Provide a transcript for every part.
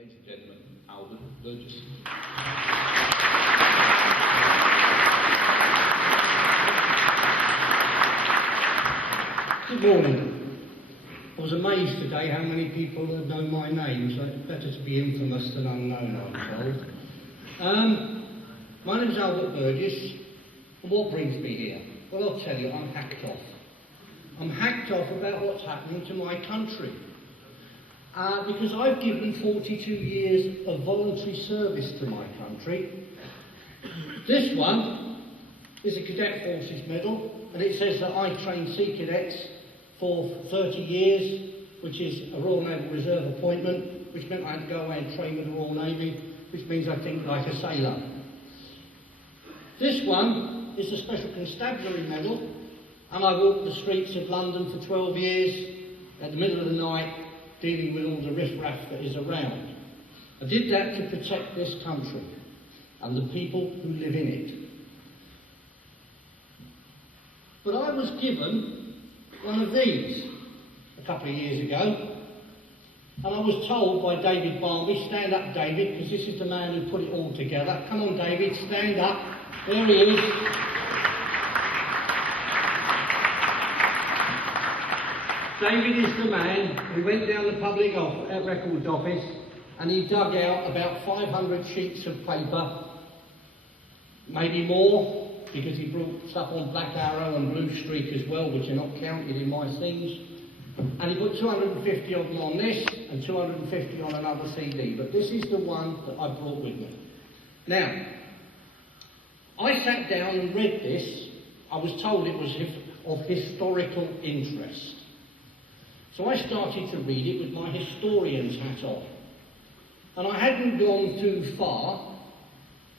Ladies and gentlemen, Albert Burgess. Good morning. I was amazed today how many people have known my name, so it's better to be infamous than unknown, I'm told. My name's Albert Burgess, and what brings me here? Well, I'll tell you, I'm hacked off. I'm hacked off about what's happening to my country. Because I've given 42 years of voluntary service to my country. This one is a Cadet Forces medal, and it says that I trained Sea Cadets for 30 years, which is a Royal Naval Reserve appointment, which meant I had to go away and train with the Royal Navy, which means I think like a sailor. This one is the Special Constabulary medal, and I walked the streets of London for 12 years at the middle of the night, dealing with all the riff-raff that is around. I did that to protect this country and the people who live in it. But I was given one of these a couple of years ago, and I was told by David Barnby, stand up David, because this is the man who put it all together. Come on David, stand up. There he is. David is the man who went down the public records office and he dug out about 500 sheets of paper, maybe more, because he brought stuff on Black Arrow and Blue Streak as well, which are not counted in my things. And he put 250 of them on this and 250 on another CD, but this is the one that I brought with me. Now, I sat down and read this. I was told it was of historical interest. So I started to read it with my historian's hat on. And I hadn't gone too far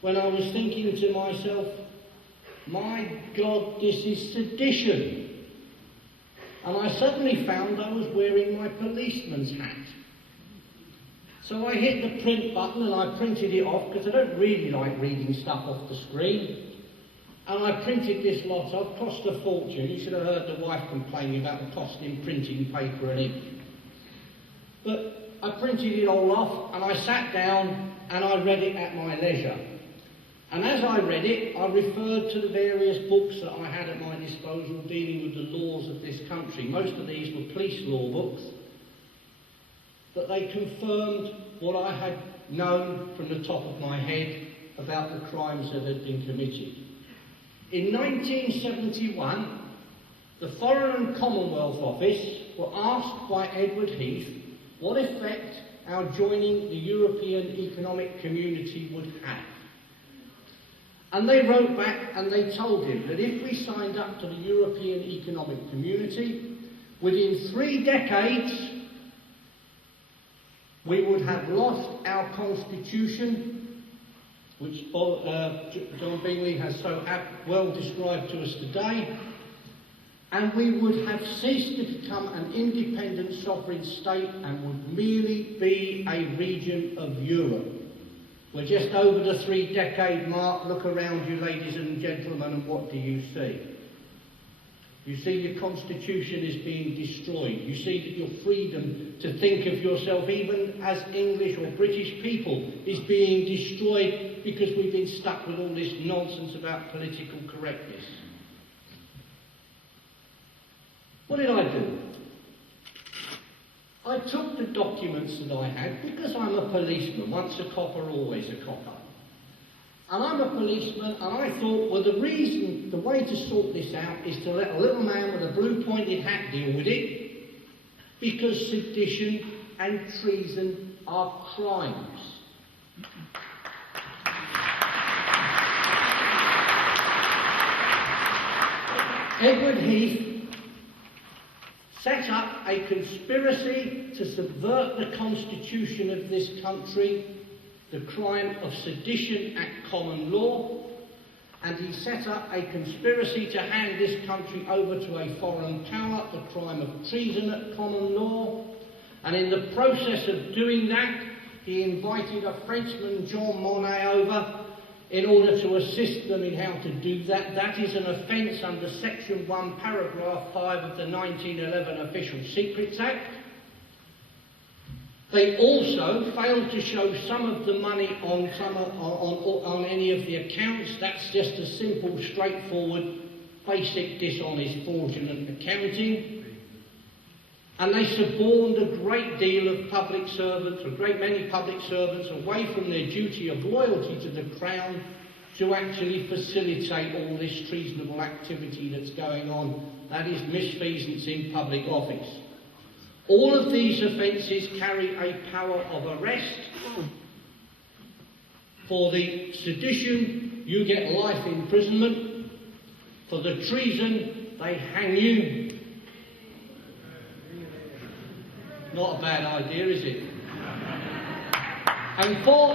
when I was thinking to myself, my God, this is sedition. And I suddenly found I was wearing my policeman's hat. So I hit the print button and I printed it off, because I don't really like reading stuff off the screen. And I printed this lot off, cost a fortune. You should have heard the wife complaining about the cost in printing paper and ink. But I printed it all off and I sat down and I read it at my leisure. And as I read it, I referred to the various books that I had at my disposal dealing with the laws of this country. Most of these were police law books, but they confirmed what I had known from the top of my head about the crimes that had been committed. In 1971, the Foreign and Commonwealth Office were asked by Edward Heath what effect our joining the European Economic Community would have. And they wrote back and they told him that if we signed up to the European Economic Community, within 3 decades, we would have lost our constitution, which John Bingley has so well described to us today, and we would have ceased to become an independent sovereign state and would merely be a region of Europe. We're just over the 3-decade mark. Look around you, ladies and gentlemen, and what do you see? You see your constitution is being destroyed. You see that your freedom to think of yourself, even as English or British people, is being destroyed because we've been stuck with all this nonsense about political correctness. What did I do? I took the documents that I had, because I'm a policeman, once a copper, always a copper. And I'm a policeman, and I thought, well, the way to sort this out is to let a little man with a blue pointed hat deal with it, because sedition and treason are crimes. Edward Heath set up a conspiracy to subvert the constitution of this country, the crime of sedition at common law, and he set up a conspiracy to hand this country over to a foreign power, the crime of treason at common law, and in the process of doing that, he invited a Frenchman, Jean Monnet, over in order to assist them in how to do that. That is an offence under Section 1, Paragraph 5 of the 1911 Official Secrets Act. They also failed to show some of the money on any of the accounts. That's just a simple, straightforward, basic, dishonest, fraudulent accounting. And they suborned a great deal of public servants, a great many public servants, away from their duty of loyalty to the Crown to actually facilitate all this treasonable activity that's going on. That is misfeasance in public office. All of these offences carry a power of arrest. For the sedition, you get life imprisonment. For the treason, they hang you. Not a bad idea, is it? And for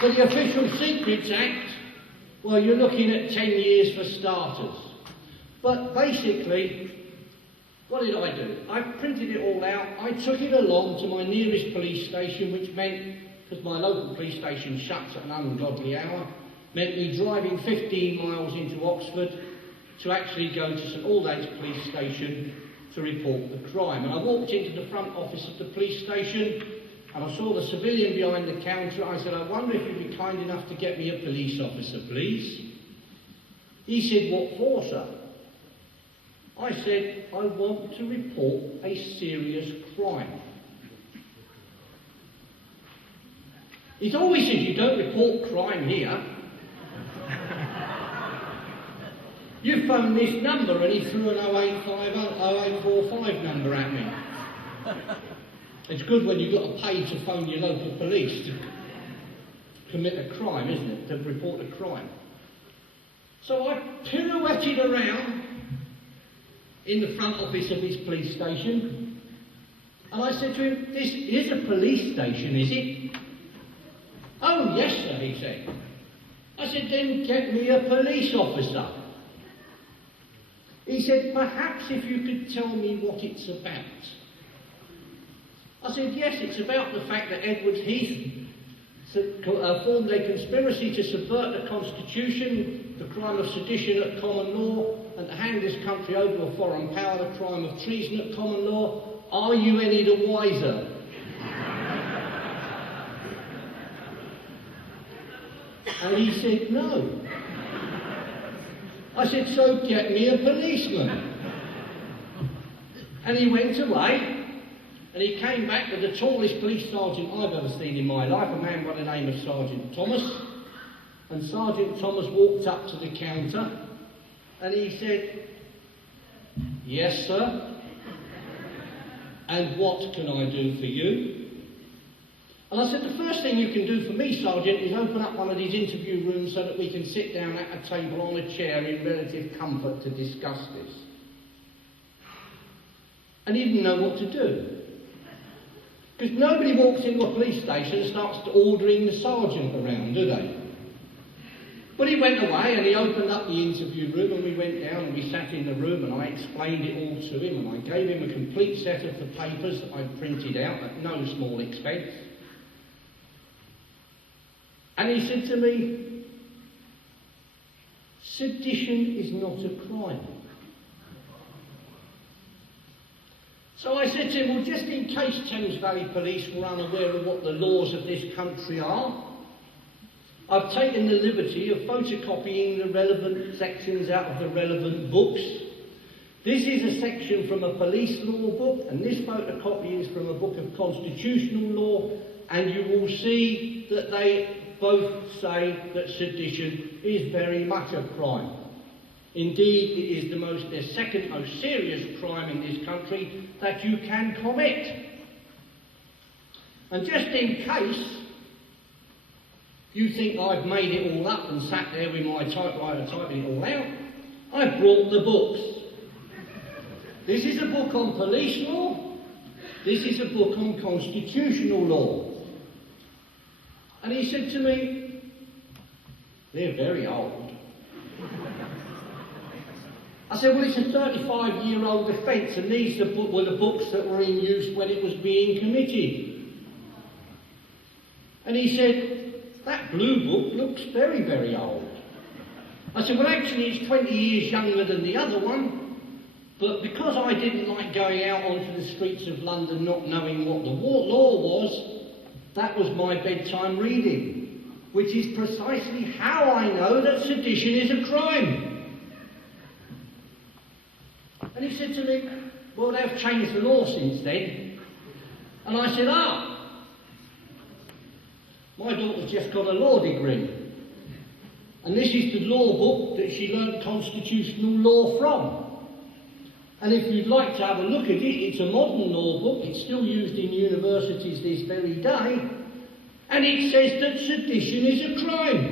the Official Secrets Act, well, you're looking at 10 years for starters. But basically, what did I do? I printed it all out. I took it along to my nearest police station, which meant, because my local police station shuts at an ungodly hour, meant me driving 15 miles into Oxford to actually go to St Aldate's police station to report the crime. And I walked into the front office of the police station and I saw the civilian behind the counter. I said, I wonder if you'd be kind enough to get me a police officer, please. He said, what for, sir? I said, I want to report a serious crime. He always says, you don't report crime here. You phone this number, and he threw an 0845 number at me. It's good when you've got to pay to phone your local police to commit a crime, isn't it? To report a crime. So I pirouetted around in the front office of his police station, and I said to him, this is a police station, is it? Oh, yes, sir, he said. I said, then get me a police officer. He said, perhaps if you could tell me what it's about. I said, yes, it's about the fact that Edward Heath formed a conspiracy to subvert the Constitution, the crime of sedition at common law, and to hand this country over to a foreign power, the crime of treason at common law. Are you any the wiser? And he said, no. I said, so get me a policeman. And he went away, and he came back with the tallest police sergeant I've ever seen in my life, a man by the name of Sergeant Thomas. And Sergeant Thomas walked up to the counter, and he said, yes, sir. And what can I do for you? And I said, the first thing you can do for me, Sergeant, is open up one of these interview rooms so that we can sit down at a table on a chair in relative comfort to discuss this. And he didn't know what to do. Because nobody walks into a police station and starts ordering the sergeant around, do they? But he went away and he opened up the interview room, and we went down and we sat in the room, and I explained it all to him, and I gave him a complete set of the papers that I'd printed out at no small expense. And he said to me, sedition is not a crime. So I said to him, well, just in case Thames Valley Police were unaware of what the laws of this country are, I've taken the liberty of photocopying the relevant sections out of the relevant books. This is a section from a police law book, and this photocopy is from a book of constitutional law, and you will see that they both say that sedition is very much a crime. Indeed, it is the second most serious crime in this country that you can commit. And just in case you think I've made it all up and sat there with my typewriter typing it all out, I brought the books. This is a book on police law. This is a book on constitutional law. And he said to me, they're very old. I said, well, it's a 35-year-old offence, and these were the books that were in use when it was being committed. And he said, that blue book looks very, very old. I said, well, actually, it's 20 years younger than the other one, But because I didn't like going out onto the streets of London not knowing what the law was, that was my bedtime reading, which is precisely how I know that sedition is a crime. And he said to me, well, they've changed the law since then. And I said, my daughter's just got a law degree. And this is the law book that she learnt constitutional law from. And if you'd like to have a look at it, it's a modern law book. It's still used in universities this very day. And it says that sedition is a crime.